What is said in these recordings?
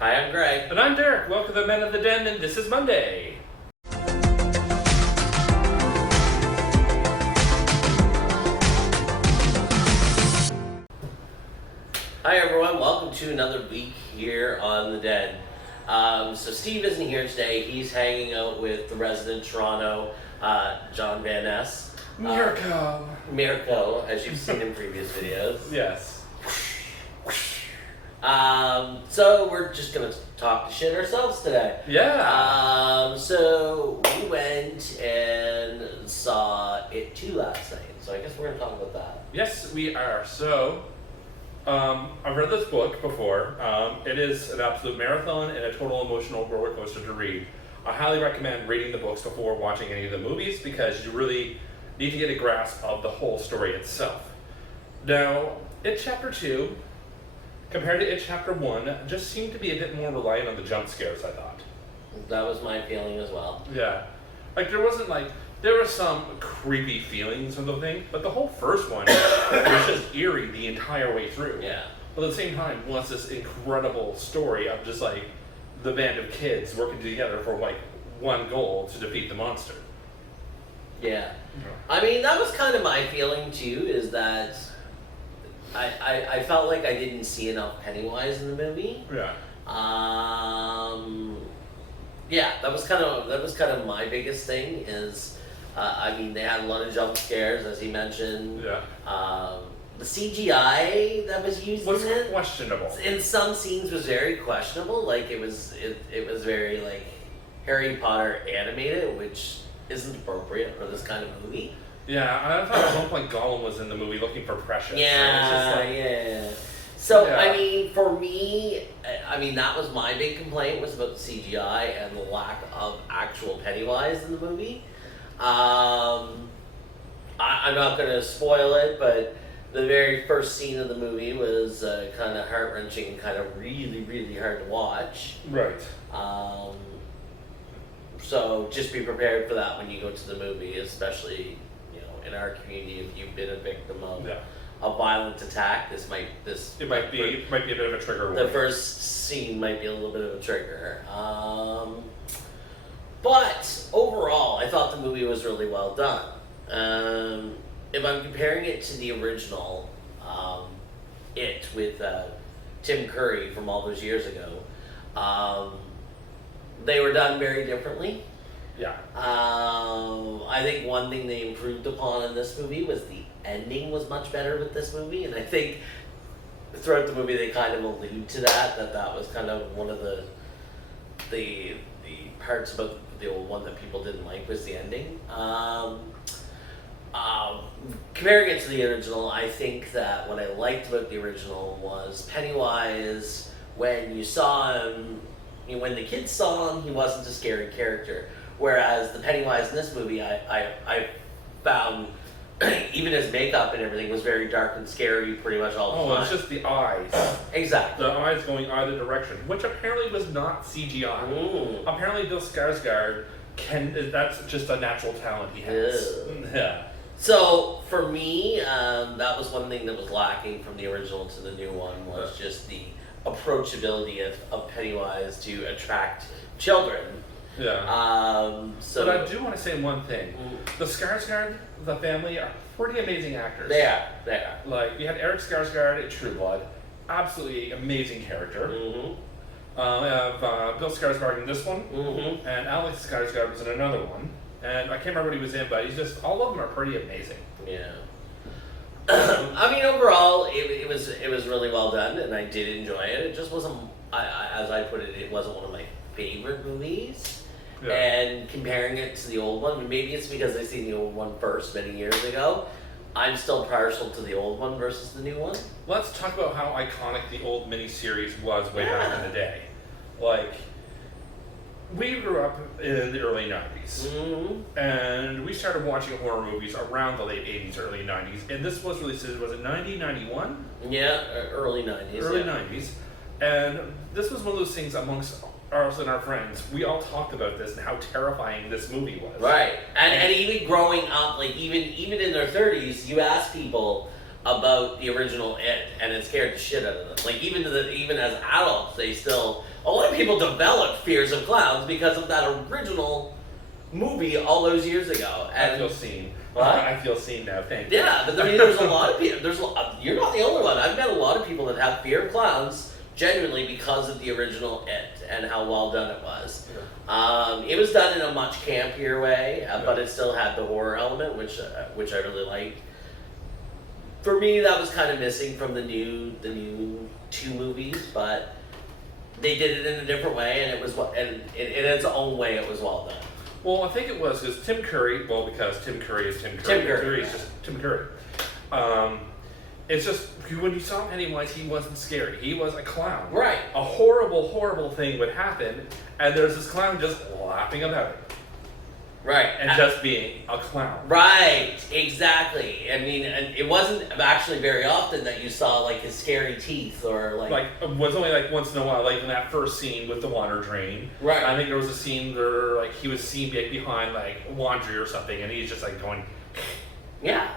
Hi, I'm Greg. And I'm Derek. Welcome to the Men of the Den, and this is Monday. Hi, everyone. Welcome to another week here on the Den. So Steve isn't here today. He's hanging out with the resident Toronto, John Van Ness. Mirko, as you've seen in previous videos. Yes. So we're just gonna talk to shit ourselves today. Yeah. So we went and saw It 2 last night. So I guess we're gonna talk about that. Yes, we are. So, I've read this book before. It is an absolute marathon and a total emotional roller coaster to read. I highly recommend reading the books before watching any of the movies because you really need to get a grasp of the whole story itself. Now, It Chapter 2, compared to It Chapter 1, just seemed to be a bit more reliant on the jump scares, I thought. That was my feeling as well. Yeah. There were some creepy feelings of the thing, but the whole first one was just eerie the entire way through. Yeah. But at the same time, was this incredible story of just like the band of kids working together for like one goal to defeat the monster. Yeah. I mean, that was kind of my feeling too, is that I felt like I didn't see enough Pennywise in the movie. Yeah. Yeah, that was kind of my biggest thing is, I mean, they had a lot of jump scares, as he mentioned. Yeah. The CGI that was used Was in it, questionable. in some scenes, was very questionable. Like it was very like Harry Potter animated, which isn't appropriate for this kind of movie. Yeah, I thought at one point Gollum was in the movie looking for Precious. Yeah. So, Yeah. I mean, for me, I mean, that was my big complaint, was about the CGI and the lack of actual Pennywise in the movie. I'm not going to spoil it, but the very first scene of the movie was kind of heart-wrenching and kind of really, really hard to watch. Right. So just be prepared for that when you go to the movie, especially, you know, in our community, if you've been a victim of a violent attack, it might be a bit of a trigger the warning. first scene might be a little bit of a trigger. But overall, I thought the movie was really well done. If I'm comparing it to the original, It with Tim Curry from all those years ago, they were done very differently. Yeah. I think one thing they improved upon in this movie was the ending was much better with this movie, and I think throughout the movie they kind of allude to that was kind of one of the parts about the old one that people didn't like was the ending. Comparing it to the original, I think that what I liked about the original was Pennywise. When you saw him, when the kids saw him, he wasn't a scary character. Whereas the Pennywise in this movie, I found even his makeup and everything was very dark and scary pretty much all the time. Oh, it's just the eyes. Exactly. The eyes going either direction, which apparently was not CGI. Ooh. Apparently Bill Skarsgård that's just a natural talent he has. Yeah. So, for me, that was one thing that was lacking from the original to the new one, was just the approachability of Pennywise to attract children. Yeah. But I do want to say one thing. The Skarsgård, the family, are pretty amazing actors. They are. Like, you had Eric Skarsgård in True Blood. Absolutely amazing character. Mm-hmm. We have Bill Skarsgård in this one. Mm-hmm. And Alex Skarsgård was in another one. And I can't remember what he was in, but all of them are pretty amazing. Yeah. I mean, overall, it was really well done, and I did enjoy it. It just wasn't, as I put it, it wasn't one of my favorite movies. Yeah. And comparing it to the old one, maybe it's because I seen the old one first many years ago. I'm still partial to the old one versus the new one. Let's talk about how iconic the old miniseries was way back in the day. Like, we grew up in the early 90s, Mm-hmm. and we started watching horror movies around the late 80s, early 90s, and this was released, was it 1991? Yeah, early 90s. Early 90s, and this was one of those things amongst us and our friends, we all talked about this and how terrifying this movie was. Right, and even growing up, like even in their 30s, you ask people, about the original It, and it scared the shit out of them. Like even as adults, a lot of people developed fears of clowns because of that original movie all those years ago. I And feel seen. What? I feel seen now. Thank you. yeah, but I mean, there's a lot of people. You're not the only one. I've met a lot of people that have fear of clowns genuinely because of the original It and how well done it was. It was done in a much campier way, but it still had the horror element, which I really liked. For me, that was kind of missing from the new 2 movies, but they did it in a different way, and it was in its own way, it was well done. Well, I think it was because Tim Curry. Well, because Tim Curry is Tim Curry. Tim Curry, Is just Tim Curry. It's just when you saw Pennywise, he wasn't scary. He was a clown. Right. A horrible, horrible thing would happen, and there's this clown just laughing about it Right. and just being a clown. Right, exactly. I mean, and it wasn't actually very often that you saw like his scary teeth or Like it was only like once in a while, like in that first scene with the water drain. Right. I think there was a scene where like he was seen behind like laundry or something, and he's just like going. Yeah.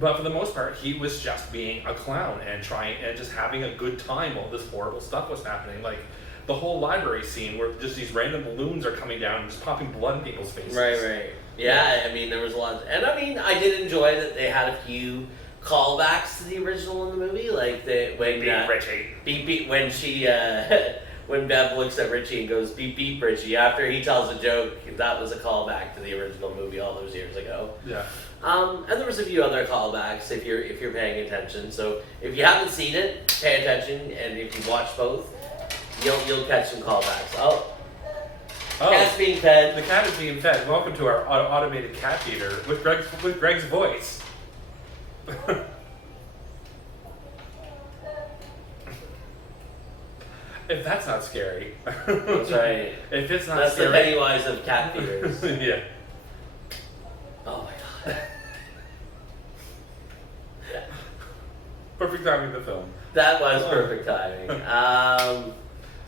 But for the most part, he was just being a clown and trying and just having a good time while this horrible stuff was happening. Like the whole library scene where just these random balloons are coming down and just popping blood in people's faces. Right. Yeah, I mean, there was a lot, and I mean, I did enjoy that they had a few callbacks to the original in the movie, like when Richie. beep when she when Bev looks at Richie and goes beep beep Richie after he tells a joke. That was a callback to the original movie all those years ago. Yeah. And there was a few other callbacks if you're paying attention. So if you haven't seen it, pay attention, and if you watch both, you'll catch some callbacks. Oh, cat's being fed. The cat is being fed. Welcome to our automated cat feeder with Greg's voice. If that's not scary. That's right. If it's not That's scary. the Pennywise of cat feeders. Yeah. Oh my god. Perfect timing of the film. That was perfect timing.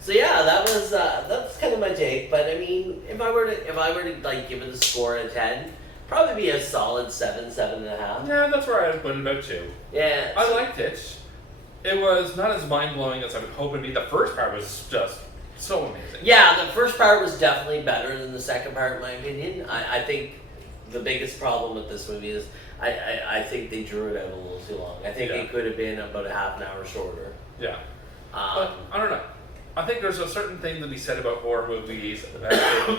So yeah, that's kind of my take. But I mean, if I were to like give it a score out of 10, probably be a solid 7.5. Yeah, that's where I would put it about 2. Yeah. I liked it. It was not as mind-blowing as I would hope it'd be. The first part was just so amazing. Yeah, the first part was definitely better than the second part, in my opinion. I think the biggest problem with this movie is I think they drew it out a little too long. I think it could have been about a half an hour shorter. Yeah. But I don't know. I think there's a certain thing to be said about horror movies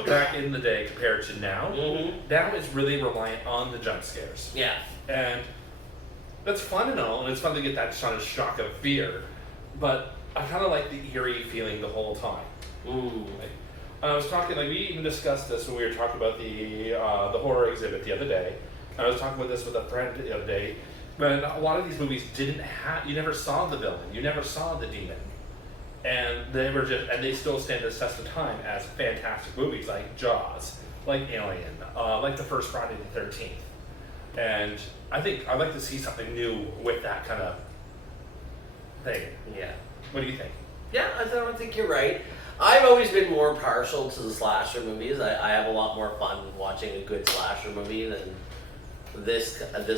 back in the day compared to now. Mm-hmm. Now it's really reliant on the jump scares. Yeah. And that's fun and all, and it's fun to get that sort of shock of fear. But I kind of like the eerie feeling the whole time. Like, I was talking, like we even discussed this when we were talking about the horror exhibit the other day. I was talking about this with a friend the other day. But a lot of these movies didn't have, you never saw the villain, you never saw the demon. And they still stand the test of time as fantastic movies like Jaws, like Alien, like the first Friday the 13th. And I think I'd like to see something new with that kind of thing. Yeah. What do you think? Yeah, I think you're right. I've always been more partial to the slasher movies. I have a lot more fun watching a good slasher movie than this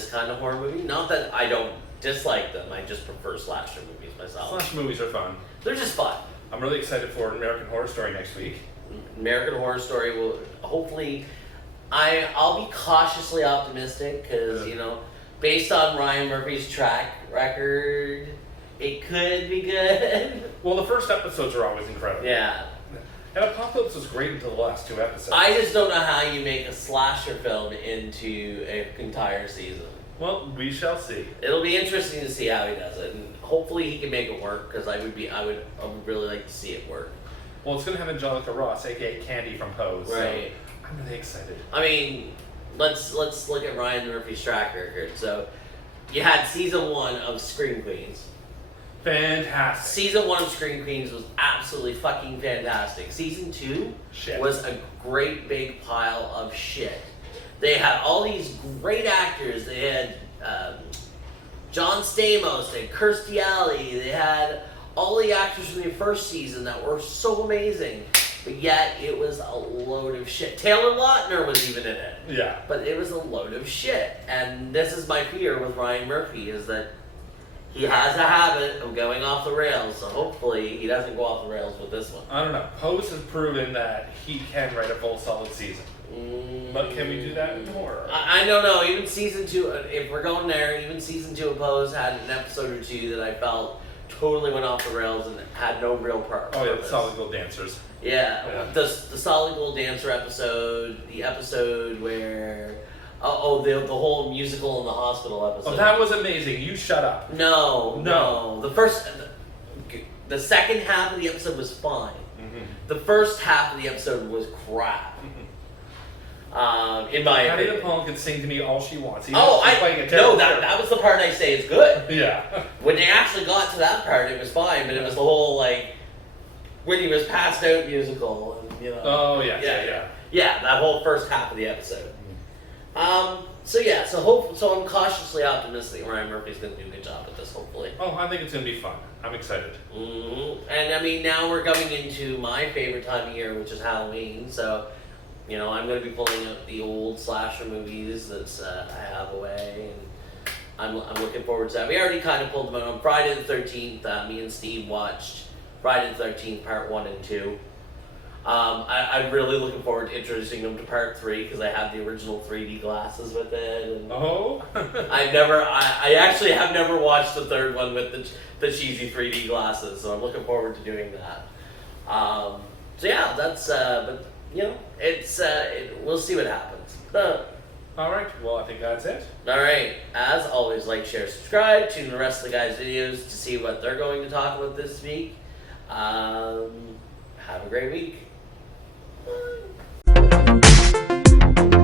kind of horror movie. Not that I don't dislike them, I just prefer slasher movies myself. Slasher movies are fun. They're just fun. I'm really excited for American Horror Story next week. American Horror Story will hopefully. I'll be cautiously optimistic because based on Ryan Murphy's track record, it could be good. Well, the first episodes are always incredible. Yeah. And Apocalypse was great until the last 2 episodes. I just don't know how you make a slasher film into an entire season. Well, we shall see. It'll be interesting to see how he does it, and hopefully he can make it work. Because I would really like to see it work. Well, it's going to have Angelica Ross, aka Candy from Pose. Right. So I'm really excited. I mean, let's look at Ryan Murphy's track record. So, you had season 1 of Scream Queens. Fantastic. Season 1 of Scream Queens was absolutely fucking fantastic. Season 2 Shit. was a great big pile of shit. They had all these great actors. They had John Stamos, they had Kirstie Alley, they had all the actors from the first season that were so amazing. But yet, it was a load of shit. Taylor Lautner was even in it. Yeah. But it was a load of shit. And this is my fear with Ryan Murphy, is that he has a habit of going off the rails, so hopefully he doesn't go off the rails with this one. I don't know. Post has proven that he can write a full solid season. But can we do that more? I don't know. Even season 2, if we're going there, even season 2 of Pose had an episode or two that I felt totally went off the rails and had no real purpose. Oh yeah, the Solid Gold Dancers. Yeah, the Solid Gold Dancer episode, the episode where the whole musical in the hospital episode. Oh, that was amazing. You shut up. No. The second half of the episode was fine. Mm-hmm. The first half of the episode was crap. In my Patty opinion. DuPont can sing to me all she wants. Even if she's playing a no, terrible that was the part I say is good. Yeah. When they actually got to that part, it was fine, but it was the whole when he was passed out musical, and Oh yeah. yeah, that whole first half of the episode. So I'm cautiously optimistic Ryan Murphy's going to do a good job at this, hopefully. Oh, I think it's gonna be fun. I'm excited. And I mean, now we're coming into my favorite time of year, which is Halloween. So, I'm going to be pulling out the old slasher movies that I have away, and I'm looking forward to that. We already kind of pulled them out on Friday the 13th. Me and Steve watched Friday the 13th Part 1 and 2. I'm really looking forward to introducing them to Part 3 because I have the original 3D glasses with it. And Oh. I actually have never watched the third one with the cheesy 3D glasses, so I'm looking forward to doing that. That's we'll see what happens. All right. Well, I think that's it. All right. As always, like, share, subscribe. Tune in the rest of the guys' videos to see what they're going to talk about this week. Have a great week. Bye.